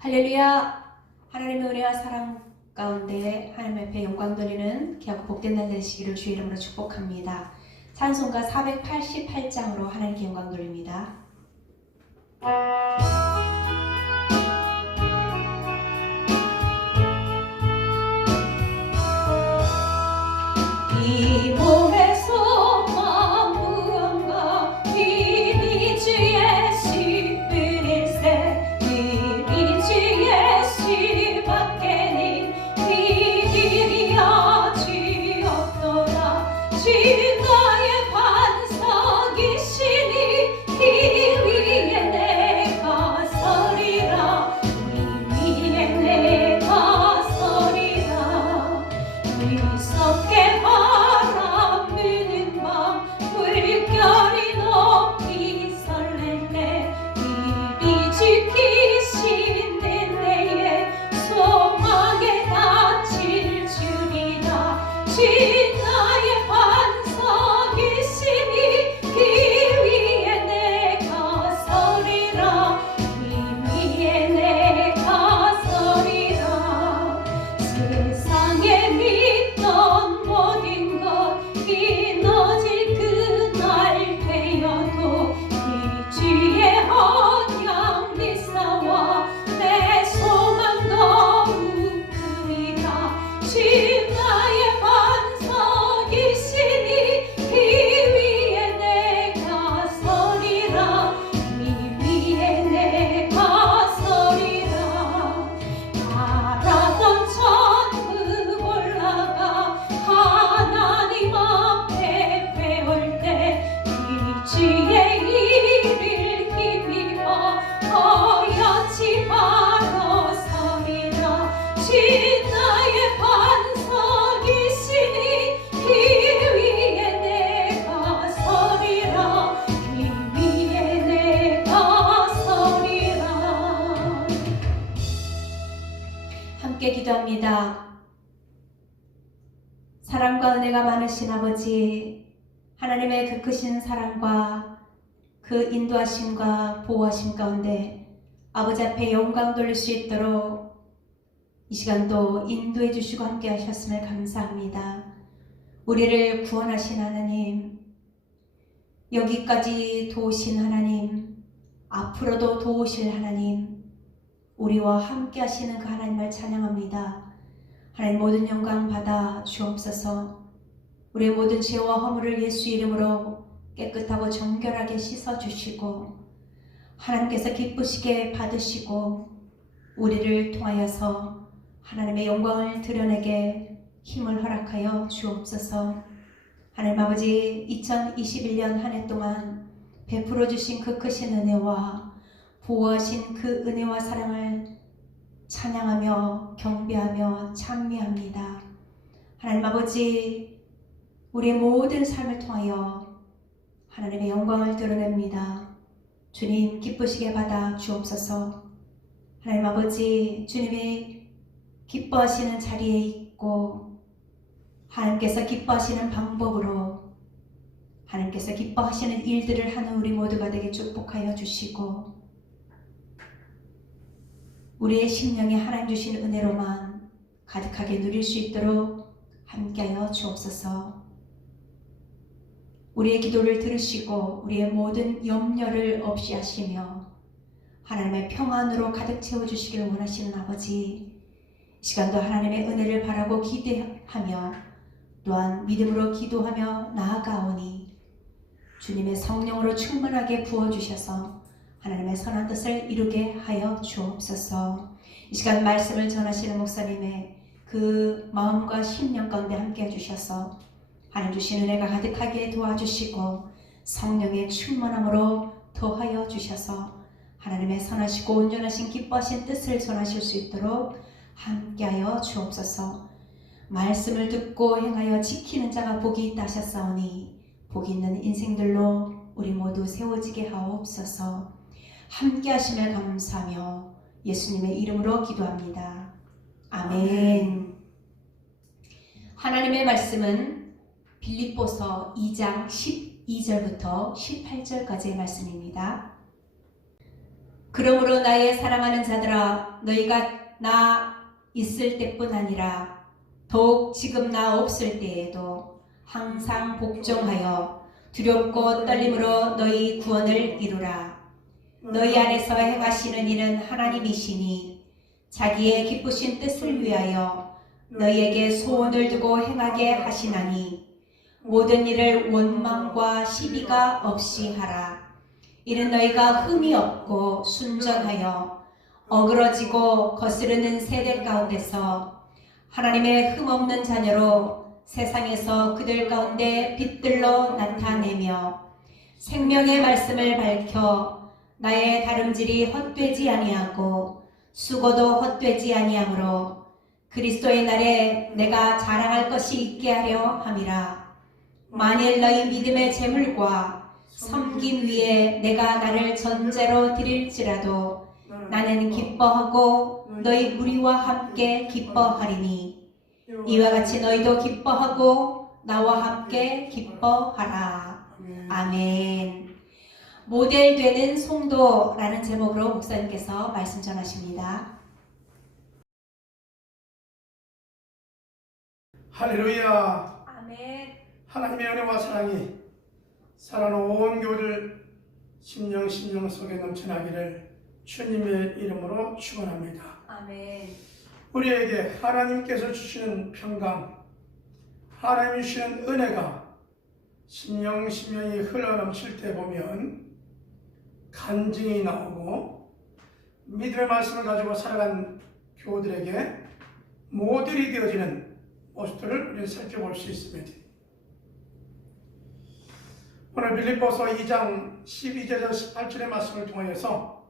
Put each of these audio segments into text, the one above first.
할렐루야! 하나님의 은혜와 사랑 가운데 하나님 앞에 영광 돌리는 귀하고 복된 날 되시기를 주의 이름으로 축복합니다. 찬송가 488장으로 하나님께 영광 돌립니다. 이 몸에서 무언가 이미 주의 십분일세 이미 주의 십밖에는 이들이 아지 없도다 주 나의 반석이시니 이 위에 내가 서리라 이 위에 내가 서리라 위섭게 바람 부는 밤 물결이 높이 설렐 때 이리 지키신 내의 소망에 닫힐 줄이다 주 나의 반석이시니 그 위에 내가 서리라 그 위에 내가 서리라 세상에 믿던 모든 것 이너질 그날 되어도 이 주의 언약 믿사와 내 소망 더욱 크리라 주 나의 반석이시니 그 위에 내가 서리라 그 위에 내가 서리라 바라던 천국 올라가 하나님 앞에 배울 때 이 주의 일을 힘입어 어여치 바로 서리라 주 나의 반석이시니 그 위에 내가 서리라 그 위에 내가 서리라. 함께 기도합니다. 사랑과 은혜가 많으신 아버지, 하나님의 그 크신 사랑과 그 인도하심과 보호하심 가운데 아버지 앞에 영광 돌릴 수 있도록 이 시간도 인도해 주시고 함께 하셨음을 감사합니다. 우리를 구원하신 하나님, 여기까지 도우신 하나님, 앞으로도 도우실 하나님, 우리와 함께 하시는 그 하나님을 찬양합니다. 하나님 모든 영광 받아 주옵소서. 우리의 모든 죄와 허물을 예수 이름으로 깨끗하고 정결하게 씻어주시고 하나님께서 기쁘시게 받으시고 우리를 통하여서 하나님의 영광을 드러내게 힘을 허락하여 주옵소서. 하나님 아버지, 2021년 한 해 동안 베풀어 주신 그 크신 은혜와 보호하신 그 은혜와 사랑을 찬양하며 경배하며 찬미합니다. 하나님 아버지, 우리의 모든 삶을 통하여 하나님의 영광을 드러냅니다. 주님 기쁘시게 받아 주옵소서. 하나님 아버지, 주님이 기뻐하시는 자리에 있고 하나님께서 기뻐하시는 방법으로 하나님께서 기뻐하시는 일들을 하는 우리 모두가 되게 축복하여 주시고 우리의 심령에 하나님 주신 은혜로만 가득하게 누릴 수 있도록 함께하여 주옵소서. 우리의 기도를 들으시고 우리의 모든 염려를 없이 하시며 하나님의 평안으로 가득 채워주시기를 원하시는 아버지, 이 시간도 하나님의 은혜를 바라고 기대하며 또한 믿음으로 기도하며 나아가오니 주님의 성령으로 충만하게 부어주셔서 하나님의 선한 뜻을 이루게 하여 주옵소서. 이 시간 말씀을 전하시는 목사님의 그 마음과 심령 가운데 함께 해주셔서 하나님 주신 은혜가 가득하게 도와주시고 성령의 충만함으로 더하여 주셔서 하나님의 선하시고 온전하신 기뻐하신 뜻을 전하실 수 있도록 함께하여 주옵소서. 말씀을 듣고 행하여 지키는 자가 복이 있다 하셨사오니 복이 있는 인생들로 우리 모두 세워지게 하옵소서. 함께 하심을 감사하며 예수님의 이름으로 기도합니다. 아멘. 하나님의 말씀은 빌립보서 2장 12절부터 18절까지의 말씀입니다. 그러므로 나의 사랑하는 자들아, 너희가 나 있을 때뿐 아니라 더욱 지금 나 없을 때에도 항상 복종하여 두렵고 떨림으로 너희 구원을 이루라. 너희 안에서 행하시는 이는 하나님이시니 자기의 기쁘신 뜻을 위하여 너희에게 소원을 두고 행하게 하시나니 모든 일을 원망과 시비가 없이 하라. 이는 너희가 흠이 없고 순전하여 어그러지고 거스르는 세대 가운데서 하나님의 흠없는 자녀로 세상에서 그들 가운데 빛들로 나타내며 생명의 말씀을 밝혀 나의 다름질이 헛되지 아니하고 수고도 헛되지 아니하므로 그리스도의 날에 내가 자랑할 것이 있게 하려 함이라. 만일 너희 믿음의 재물과 섬김 위에 내가 나를 전제로 드릴지라도 나는 기뻐하고 너희 무리와 함께 기뻐하리니 이와 같이 너희도 기뻐하고 나와 함께 기뻐하라. 아멘. 모델 되는 성도라는 제목으로 목사님께서 말씀 전하십니다. 할렐루야. 아멘. 하나님의 은혜와 사랑이 살아온 교들 심령 속에 넘쳐나기를 주님의 이름으로 축원합니다. 아멘. 우리에게 하나님께서 주시는 평강, 하나님이 주시는 은혜가 심령이 흘러넘칠 때 보면 간증이 나오고 믿음의 말씀을 가지고 살아간 교우들에게 모델이 되어지는 모습들을 우리는 살펴볼 수 있습니다. 오늘 빌립보서 2장 12절에서 18절의 말씀을 통하여서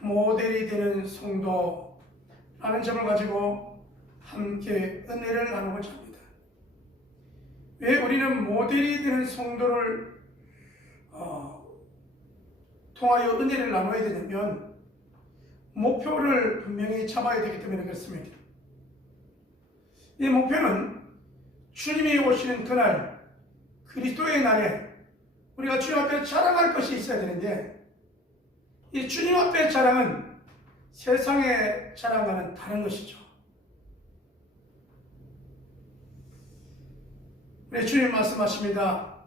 모델이 되는 성도라는 점을 가지고 함께 은혜를 나누고자 합니다. 왜 우리는 모델이 되는 성도를 통하여 은혜를 나눠야 되냐면 목표를 분명히 잡아야 되기 때문에 그렇습니다. 이 목표는 주님이 오시는 그날 그리스도의 날에 우리가 주님 앞에 자랑할 것이 있어야 되는데 이 주님 앞에 자랑은 세상의 자랑과는 다른 것이죠. 우리 주님 말씀하십니다.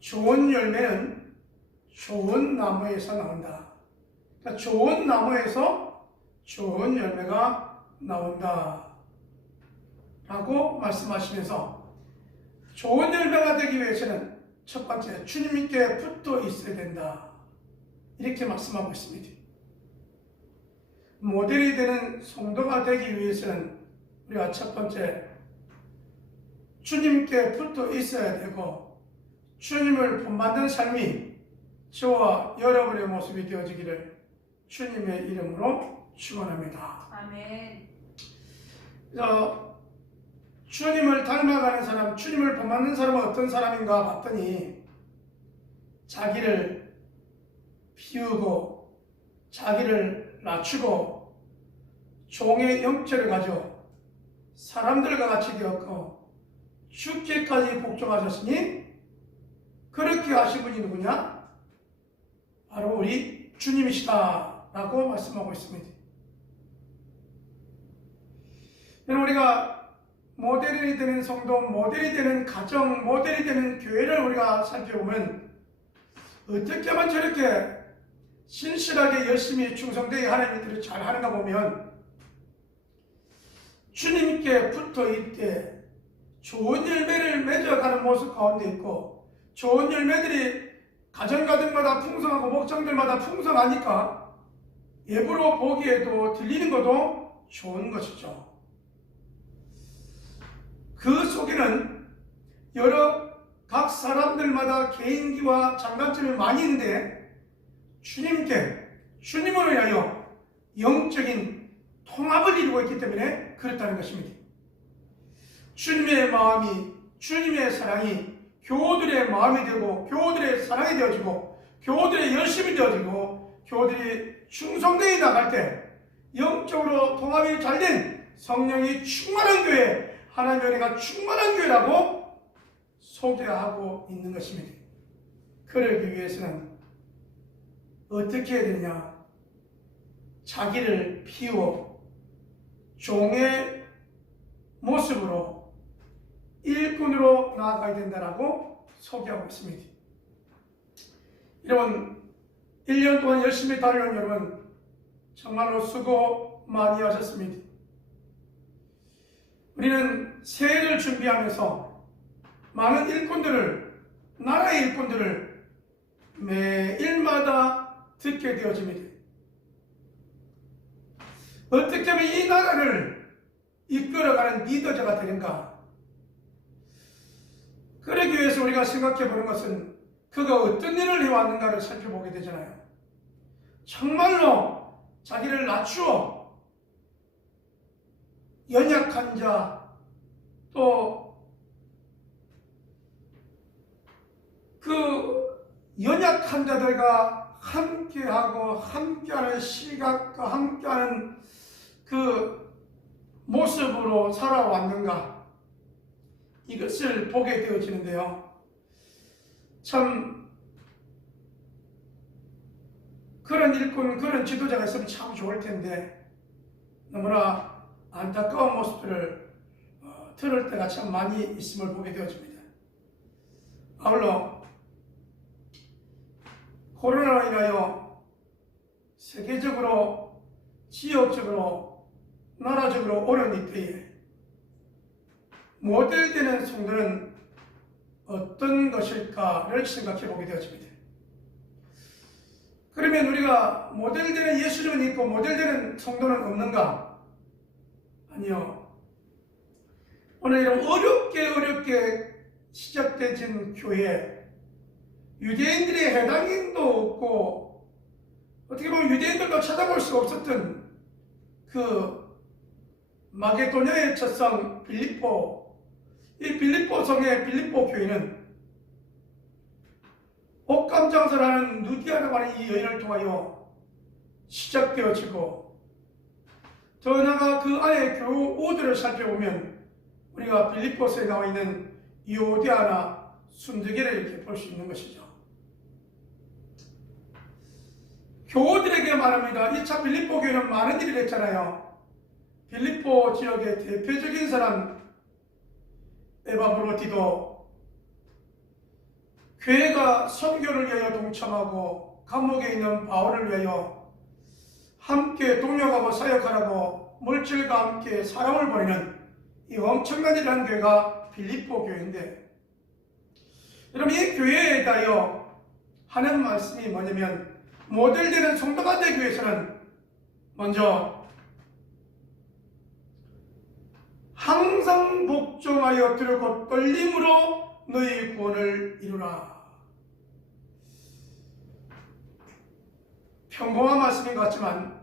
좋은 열매는 좋은 나무에서 나온다. 그러니까 좋은 나무에서 좋은 열매가 나온다 라고 말씀하시면서 좋은 열매가 되기 위해서는 첫 번째 주님께 붙어 있어야 된다 이렇게 말씀하고 있습니다. 모델이 되는 성도가 되기 위해서는 우리가 첫 번째 주님께 붙어 있어야 되고 주님을 본받는 삶이 저와 여러분의 모습이 되어지기를 주님의 이름으로 축원합니다. 아멘. 주님을 닮아가는 사람, 주님을 본받는 사람은 어떤 사람인가 봤더니 자기를 비우고 자기를 낮추고 종의 영체를 가져 사람들과 같이 되었고 죽기까지 복종하셨으니 그렇게 하신 분이 누구냐? 바로 우리 주님이시다 라고 말씀하고 있습니다. 우리가 모델이 되는 성도, 모델이 되는 가정, 모델이 되는 교회를 우리가 살펴보면 어떻게 하면 저렇게 신실하게 열심히 충성되게 하나님 일을 잘 하는가 보면 주님께 붙어 있되 좋은 열매를 맺어가는 모습 가운데 있고 좋은 열매들이 가정가정마다 풍성하고 목장들마다 풍성하니까 예부로 보기에도 들리는 것도 좋은 것이죠. 그 속에는 여러 각 사람들마다 개인기와 장단점이 많이 있는데 주님으로 인하여 영적인 통합을 이루고 있기 때문에 그렇다는 것입니다. 주님의 마음이, 주님의 사랑이 교우들의 마음이 되고 교우들의 사랑이 되어지고 교우들의 열심이 되어지고 교우들이 충성되어 나갈 때 영적으로 통합이 잘된 성령이 충만한 교회, 하나님의 은혜가 충만한 교회라고 소개하고 있는 것입니다. 그러기 위해서는 어떻게 해야 되느냐? 자기를 비워 종의 모습으로 일꾼으로 나아가야 된다라고 소개하고 있습니다. 여러분, 1년 동안 열심히 달려온 여러분 정말로 수고 많이 하셨습니다. 우리는 새해를 준비하면서 많은 일꾼들을, 나라의 일꾼들을 매일마다 듣게 되어집니다. 어떻게 하면 이 나라를 이끌어가는 리더자가 되는가? 그러기 위해서 우리가 생각해 보는 것은 그가 어떤 일을 해왔는가를 살펴보게 되잖아요. 정말로 자기를 낮추어 연약한 자, 또 그 연약한 자들과 함께하고 함께하는 시각과 함께하는 그 모습으로 살아왔는가, 이것을 보게 되어지는데요. 참 그런 일꾼, 그런 지도자가 있으면 참 좋을 텐데 너무나 안타까운 모습들을 들을 때가 참 많이 있음을 보게 되어집니다. 아울러 코로나로 인하여 세계적으로, 지역적으로, 나라적으로 어려운 이때에 모델되는 성도는 어떤 것일까를 생각해 보게 되어집니다. 그러면 우리가 모델되는 예수님은 있고 모델되는 성도는 없는가? 아니요. 오늘 이런 어렵게 시작된 교회, 유대인들의 해당인도 없고 어떻게 보면 유대인들도 찾아볼 수 없었던 그 마게도냐의 첫성 빌립보, 이 빌립보 성의 빌립보 교회는 옷감 장사라는 누디아라고 하는 이 여인을 통하여 시작되어지고, 더 나아가 그 안의 교우들을 살펴보면 우리가 빌립보서에 나와 있는 요디아나 순두개를 이렇게 볼 수 있는 것이죠. 교우들에게 말합니다. 1차 빌립보 교회는 많은 일을 했잖아요. 빌립보 지역의 대표적인 사람 에바브로디도 교회가 선교를 위하여 동참하고 감옥에 있는 바울을 위하여 함께 동역하고 사역하라고 물질과 함께 사랑을 보내는 이 엄청난 일을 한 교회가 빌립보 교회인데, 여러분 이 교회에 대하여 하는 말씀이 뭐냐면, 모델되는 성도가 되기 위해서는 먼저 항상 복종하여 두렵고 떨림으로 너희 구원을 이루라. 평범한 말씀인 것 같지만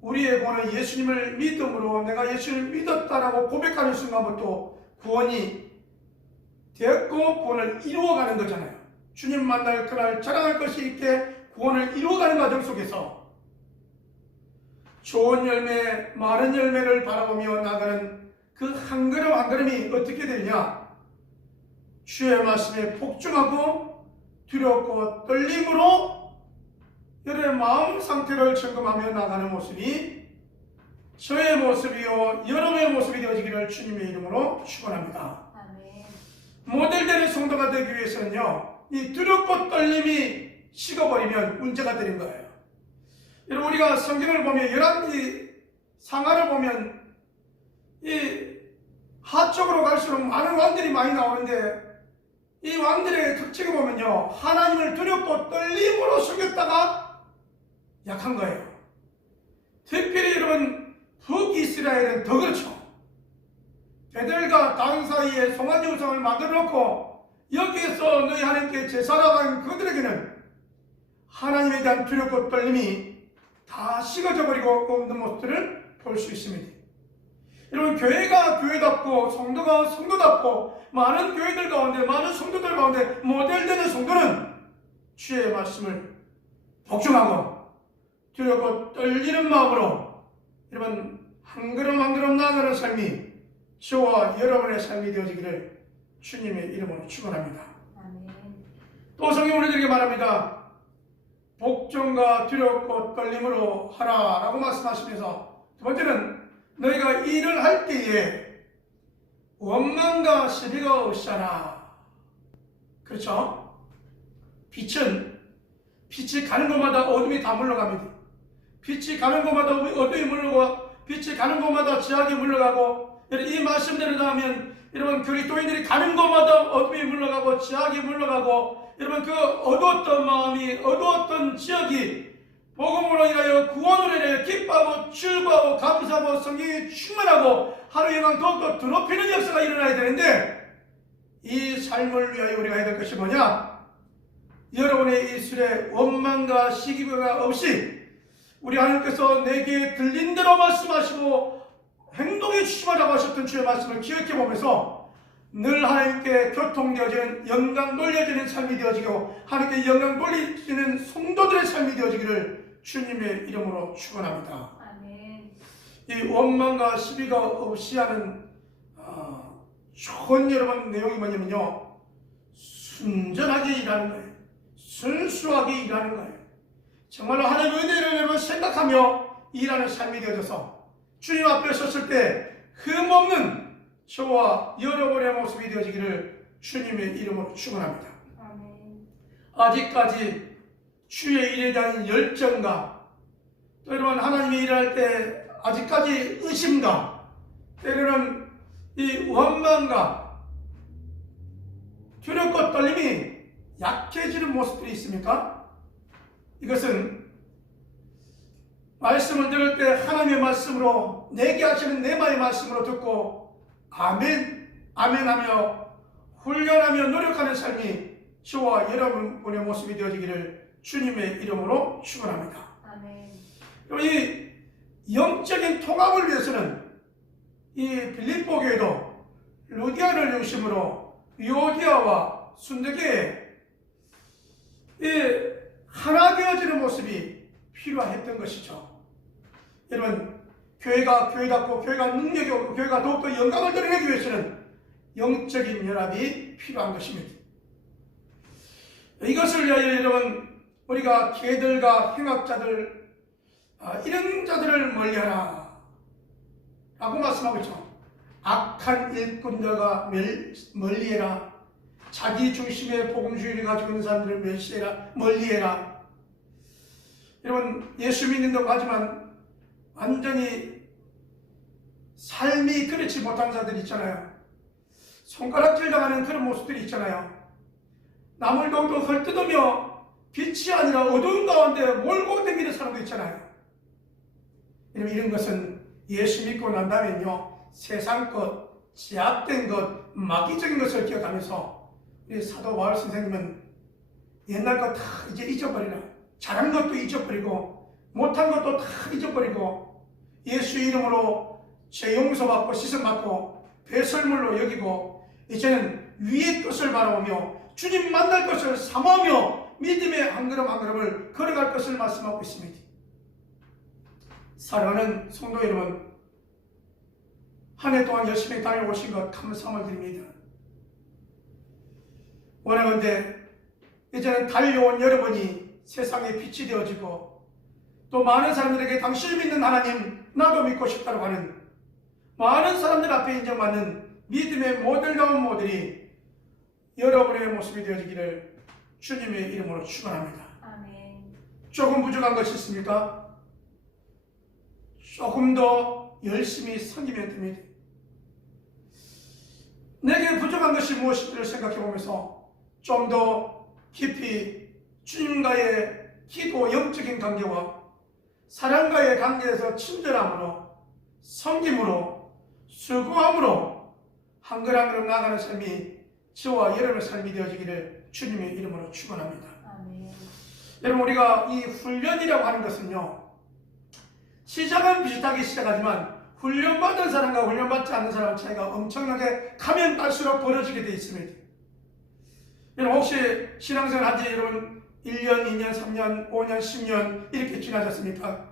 우리의 구원은 예수님을 믿음으로, 내가 예수님을 믿었다라고 고백하는 순간부터 구원이 되었고 구원을 이루어가는 거잖아요. 주님 만날 그날 자랑할 것이 있게 구원을 이루어가는 과정 속에서 좋은 열매, 많은 열매를 바라보며 나가는 그 한 걸음 한 걸음이 어떻게 되느냐? 주의 말씀에 복종하고 두렵고 떨림으로 여러분의 마음 상태를 점검하며 나가는 모습이 저의 모습이요 여러분의 모습이 되어지기를 주님의 이름으로 축원합니다. 아멘. 모델되는 성도가 되기 위해서는요, 이 두렵고 떨림이 식어버리면 문제가 되는 거예요. 여러분 우리가 성경을 보면 열왕기 상하를 보면 이 하쪽으로 갈수록 많은 왕들이 많이 나오는데, 이 왕들의 특징을 보면요, 하나님을 두렵고 떨림으로 섬겼다가 약한 거예요. 특별히 여러분 북이스라엘은 더 그렇죠. 베델과 단 사이에 송아지 우상을 만들어 놓고 여기에서 너희 하나님께 제사라고 그들에게는 하나님에 대한 두렵고 떨림이 다 식어져 버리고 없는 모습들을 볼 수 있습니다. 여러분 교회가 교회답고 성도가 성도답고 많은 교회들 가운데, 많은 성도들 가운데 모델되는 성도는 주의 말씀을 복종하고 두렵고 떨리는 마음으로 여러분 한 걸음 한 걸음 나아가는 삶이 저와 여러분의 삶이 되어지기를 주님의 이름으로 축원합니다. 아멘. 또 성경 우리들에게 말합니다. 복종과 두렵고 떨림으로 하라라고 말씀하시면서, 두 번째는 너희가 일을 할 때에 원망과 시비가 없이하라. 그렇죠? 빛이 가는 곳마다 어둠이 다 물러갑니다. 빛이 가는 곳마다 어둠이 물러가고, 빛이 가는 곳마다 지악이 물러가고, 이 말씀대로 하면 여러분 그리스도인들이 가는 곳마다 어둠이 물러가고 지악이 물러가고, 여러분 그 어두웠던 마음이, 어두웠던 지역이 복음으로 인하여 구원으로 인하여 기뻐하고 즐거워하고 감사하고 성경이 충만하고 하루 영광 더욱더 드높이는 역사가 일어나야 되는데, 이 삶을 위하여 우리가 해야 될 것이 뭐냐? 여러분의 입술에 원망과 시기가 없이 우리 하나님께서 내게 들린 대로 말씀하시고 행동에 주시라고 하셨던 주의 말씀을 기억해 보면서 늘 하나님께 교통되어지는, 영광 돌려지는 삶이 되어지고 하나님께 영광 돌리시는 성도들의 삶이 되어지기를 주님의 이름으로 축원합니다. 아멘. 이 원망과 시비가 없이 하는 좋은 여러분 내용이 뭐냐면요, 순전하게 일하는 거예요. 순수하게 일하는 거예요. 정말로 하나님의 은혜를 여러분 생각하며 일하는 삶이 되어져서 주님 앞에 섰을 때 흠없는 저와 여러분의 모습이 되어지기를 주님의 이름으로 축원합니다. 아멘. 아직까지 주의 일에 대한 열정과, 또 여러분 하나님의 일을 할 때 아직까지 의심과, 때로는 이 원망과 두렵고 떨림이 약해지는 모습들이 있습니까? 이것은 말씀을 들을 때 하나님의 말씀으로, 내게 하시는 내 말의 말씀으로 듣고 아멘, 아멘 하며 훈련하며 노력하는 삶이 저와 여러분의 모습이 되어지기를 주님의 이름으로 축원합니다. 아멘. 이 영적인 통합을 위해서는 이 빌립보 교회도 루디아를 중심으로 유오디아와 순두계에 하나 되어지는 모습이 필요했던 것이죠. 여러분, 교회가 교회답고 교회가 능력이 없고 교회가 더욱더 영광을 드러내기 위해서는 영적인 연합이 필요한 것입니다. 이것을 위하여 여러분, 우리가 개들과 행악자들, 이런 자들을 멀리하라 라고 말씀하고 있죠. 악한 일꾼들과 멀리해라. 자기 중심의 복음주의를 가지고 있는 사람들을 멸시해라, 멀리해라. 여러분, 예수 믿는다고 하지만 완전히 삶이 그렇지 못한 자들이 있잖아요. 손가락질 당하는 그런 모습들이 있잖아요. 남을 더욱더 헐뜯으며 빛이 아니라 어두운 가운데 몰고 다니는 사람도 있잖아요. 여러분, 이런 것은 예수 믿고 난 다음에는요, 세상 것, 제약된 것, 마귀적인 것을 기억하면서 우리 사도 바울 선생님은 옛날 것 다 이제 잊어버리라. 잘한 것도 잊어버리고 못한 것도 다 잊어버리고 예수 이름으로 죄 용서받고 씻음받고 배설물로 여기고 이제는 위의 것을 바라보며 주님 만날 것을 사모하며 믿음의 한 걸음 한 걸음을 걸어갈 것을 말씀하고 있습니다. 사랑하는 성도 여러분, 한 해 동안 열심히 달려오신 것 감사함을 드립니다. 원하건대 이제는 달려온 여러분이 세상의 빛이 되어지고 또 많은 사람들에게 당신을 믿는 하나님, 나도 믿고 싶다고 하는 많은 사람들 앞에 인정받는 믿음의 모델다운 모델이 여러분의 모습이 되어지기를 주님의 이름으로 축원합니다. 아멘. 조금 부족한 것이 있습니까? 조금 더 열심히 섬기면 됩니다. 내게 부족한 것이 무엇인지를 생각해 보면서 좀 더 깊이 주님과의 기도 영적인 관계와 사랑과의 관계에서 친절함으로, 섬김으로, 수고함으로 한 걸음 한 걸음 나아가는 삶이 저와 여러분의 삶이 되어지기를 주님의 이름으로 축원합니다. 아멘. 여러분, 우리가 이 훈련이라고 하는 것은요, 시작은 비슷하게 시작하지만 훈련받은 사람과 훈련받지 않는 사람 차이가 엄청나게 가면 갈수록 벌어지게 되어 있습니다. 여러분, 혹시 신앙생활 한지 여러분 1년, 2년, 3년, 5년, 10년 이렇게 지나셨습니까?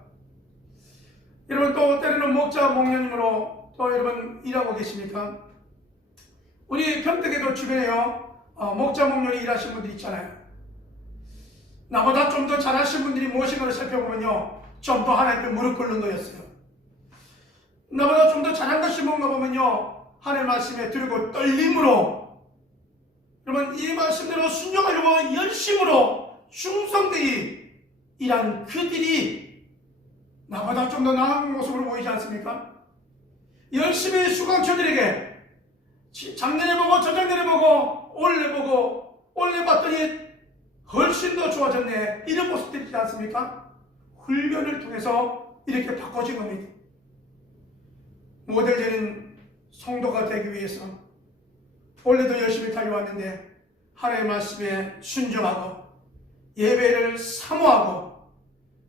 여러분, 또 때로는 목자, 목녀님으로 또 여러분 일하고 계십니까? 우리 평택에도 주변에요, 목자, 목녀이 일하시는 분들 있잖아요. 나보다 좀 더 잘하신 분들이 무엇인가를 살펴보면요, 좀 더 하나님 앞에 무릎 꿇는 거였어요. 나보다 좀 더 잘한 것이 뭔가 보면요, 하나님 말씀에 들고 떨림으로, 여러분 이 말씀대로 순종하려고 열심으로 충성되이 일한 그들이 나보다 좀 더 나은 모습으로 보이지 않습니까? 열심히 수강처들에게 작년에 보고 저작년에 보고 올해 봤더니 훨씬 더 좋아졌네, 이런 모습들이 있지 않습니까? 훈련을 통해서 이렇게 바꿔진 겁니다. 모델되는 성도가 되기 위해서 올해도 열심히 달려왔는데 하나님의 말씀에 순종하고 예배를 사모하고,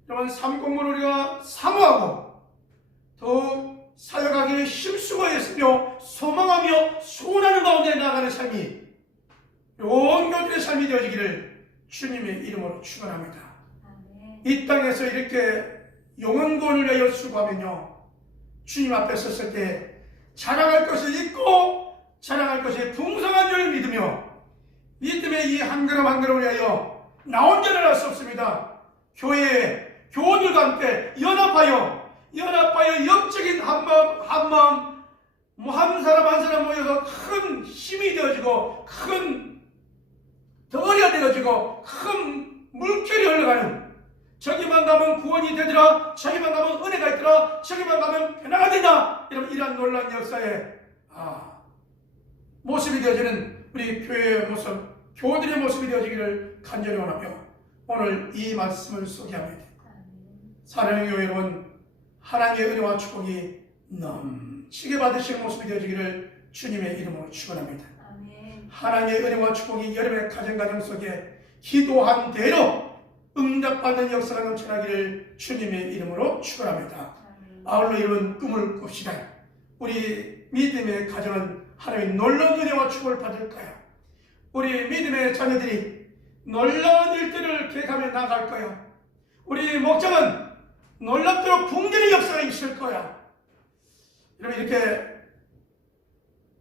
여러분 삼공을 우리가 사모하고 더욱 사역하기에 힘쓰고 했으며 소망하며 소원하는 가운데 나아가는 삶이 온 교들의 삶이 되어지기를 주님의 이름으로 축원합니다. 이 땅에서 이렇게 영원권을 위하여 수고하면요, 주님 앞에 섰을 때 자랑할 것이 있고 자랑할 것이 풍성한 줄을 믿으며 믿음의 이 한 걸음 한 걸음을 위하여 나 혼자는 할 수 없습니다. 교회에 교우들과 함께 연합하여 영적인 한마음 한 사람 한 사람 모여서 큰 힘이 되어지고 큰 덩어리가 되어지고 큰 물결이 흘러가는, 저기만 가면 구원이 되더라, 저기만 가면 은혜가 있더라, 저기만 가면 변화가 된다, 이런 놀라운 역사의 모습이 되어지는 우리 교회의 모습, 교우들의 모습이 되어지기를 간절히 원하며 오늘 이 말씀을 소개합니다. 사랑하는 교회 여러분, 하나님의 은혜와 축복이 넘치게 받으시는 모습이 되어지기를 주님의 이름으로 축원합니다. 하나님의 은혜와 축복이 여러분의 가정 속에 기도한 대로 응답받는 역사가 넘쳐나기를 주님의 이름으로 축원합니다. 아울러 이룬 꿈을 꿉시다. 우리 믿음의 가정은 하나님의 놀라운 은혜와 축복을 받을 거야. 우리 믿음의 자녀들이 놀라운 일들을 계획하며 나갈 거야. 우리 목장은 놀랍도록 붕대는 역사가 있을 거야. 여러분 이렇게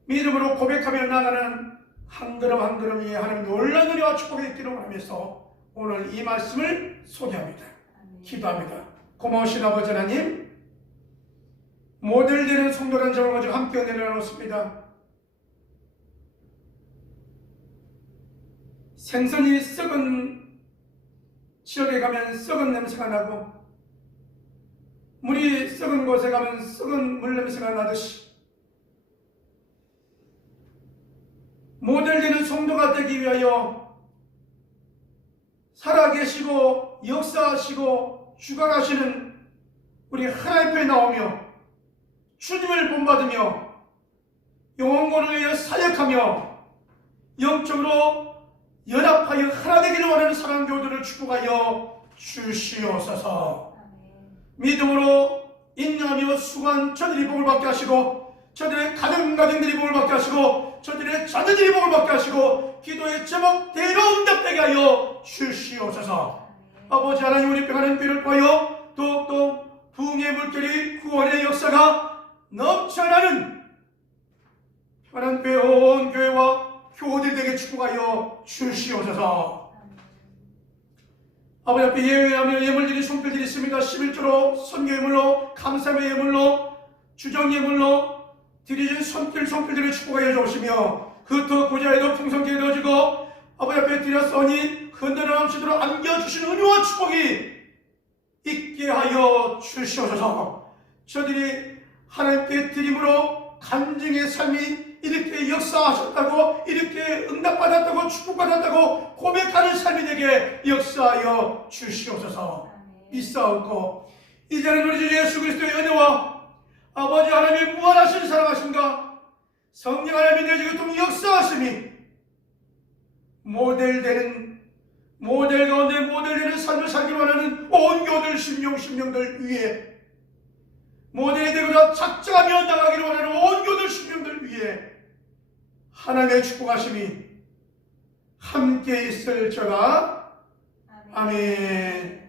믿음으로 고백하며 나가는 한 걸음 한 걸음 위에 하나님 놀라운 은혜와 축복이 있기를 원하면서 오늘 이 말씀을 소개합니다. 기도합니다. 고마우신 아버지 하나님, 모델되는 성도라는 점을 가지고 함께 내려놓습니다. 생선이 썩은 지역에 가면 썩은 냄새가 나고, 물이 썩은 곳에 가면 썩은 물 냄새가 나듯이 모델되는 성도가 되기 위하여 살아계시고 역사하시고 주관하시는 우리 하나님 앞에 나오며 주님을 본받으며 영원권을 위하여 사역하며 영적으로 연합하여 하나 되기를 원하는 사랑하는 교우들을 축복하여 주시옵소서. 믿음으로 인내하며 수고한 저들이 복을 받게 하시고, 저들의 가정들이 복을 받게 하시고, 저들의 자녀들이 복을 받게 하시고, 기도의 제목대로 응답되게 하여 주시옵소서. 아버지 하나님, 우리 평안한 교회를 보여 더욱더 부흥의 물결이 구원의 역사가 넘쳐나는 평안한 교회, 온 교회와 교우들이 되게 축복하여 주시옵소서. 아버지 앞에 예외하며 예물들이 손길들이 있습니다. 11조로 선교 예물로, 감사의 예물로, 주정 예물로 드리신 손길들을 축복하여 주시며 그 더 고자에도 풍성케 되어지고 아버지 앞에 드렸으니 흔들어 넘치도록 안겨주시는 은혜와 축복이 있게 하여 주시옵소서. 저들이 하나님께 드림으로 간증의 삶이 이렇게 역사하셨다고, 이렇게 응답받았다고, 축복받았다고 고백하는 삶이 되게 역사하여 주시옵소서. 믿사옵고 이제는 우리 주 예수 그리스도의 은혜와 아버지 하나님의 무한하신 사랑하심과 성령 하나님의 내주교통 역사하심이 모델 가운데 모델되는 삶을 살기 원하는 온 교들 심령들 위에, 모델이 되고자 작정하며 나가기를 원하는 온 교들 심령들 위에 하나님의 축복하심이 함께 있을지어다. 아멘.